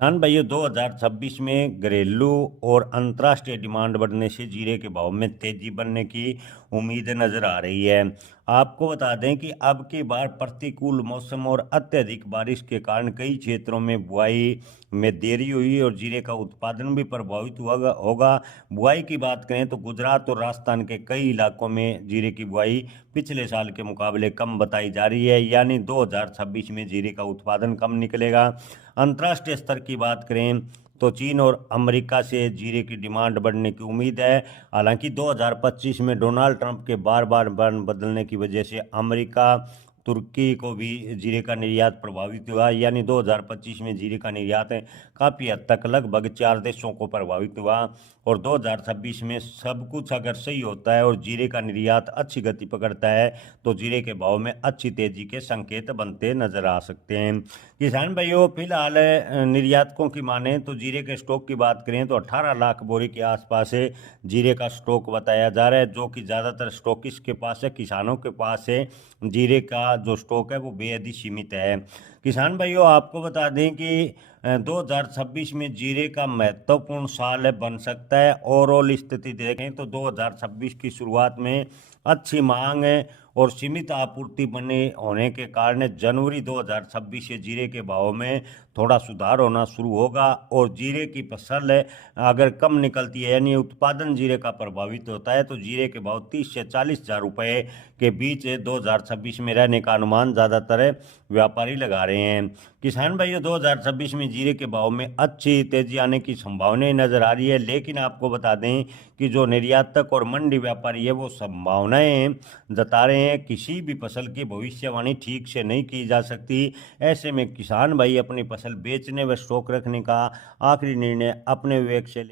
किसान भाइयों 2026 में घरेलू और अंतर्राष्ट्रीय डिमांड बढ़ने से जीरे के भाव में तेजी बनने की उम्मीद नजर आ रही है। आपको बता दें कि अब की बार प्रतिकूल मौसम और अत्यधिक बारिश के कारण कई क्षेत्रों में बुआई में देरी हुई और जीरे का उत्पादन भी प्रभावित हुआ होगा। बुआई की बात करें तो गुजरात और राजस्थान के कई इलाकों में जीरे की बुआई पिछले साल के मुकाबले कम बताई जा रही है, यानी 2026 में जीरे का उत्पादन कम निकलेगा। अंतर्राष्ट्रीय स्तर की बात करें तो चीन और अमेरिका से जीरे की डिमांड बढ़ने की उम्मीद है। हालांकि 2025 में डोनाल्ड ट्रंप के बार बार बयान बदलने की वजह से अमेरिका तुर्की को भी जीरे का निर्यात प्रभावित हुआ, यानी 2025 में जीरे का निर्यात काफ़ी हद तक लगभग 4 देशों को प्रभावित हुआ। और 2026 में सब कुछ अगर सही होता है और जीरे का निर्यात अच्छी गति पकड़ता है तो जीरे के भाव में अच्छी तेजी के संकेत बनते नजर आ सकते हैं। किसान भाइयों फिलहाल निर्यातकों की माने तो जीरे के स्टॉक की बात करें तो 18 लाख बोरी के आसपास जीरे का स्टॉक बताया जा रहा है, जो कि ज़्यादातर स्टॉकिस्ट के पास है, किसानों के पास है। जीरे का जो स्टॉक है वो बेहद ही सीमित है। किसान भाइयों आपको बता दें कि 2026 में जीरे का महत्वपूर्ण साल बन सकता है। ओवरऑल स्थिति देखें तो 2026 की शुरुआत में अच्छी मांग है और सीमित आपूर्ति बने होने के कारण जनवरी 2026 से जीरे के भाव में थोड़ा सुधार होना शुरू होगा। और जीरे की फसल अगर कम निकलती है यानी उत्पादन जीरे का प्रभावित होता है तो जीरे के भाव 30 से 40 हज़ार रुपये के बीच 2026 में रहने का अनुमान ज़्यादातर व्यापारी लगा रहे हैं। किसान भाइयों 2026 में जीरे के भाव में अच्छी तेजी आने की संभावनाएं नजर आ रही है, लेकिन आपको बता दें कि जो निर्यातक और मंडी व्यापारी है वो संभावनाएं जता रहे हैं। किसी भी फसल की भविष्यवाणी ठीक से नहीं की जा सकती। ऐसे में किसान भाई अपनी फसल बेचने व स्टॉक रखने का आखिरी निर्णय अपने विवेक से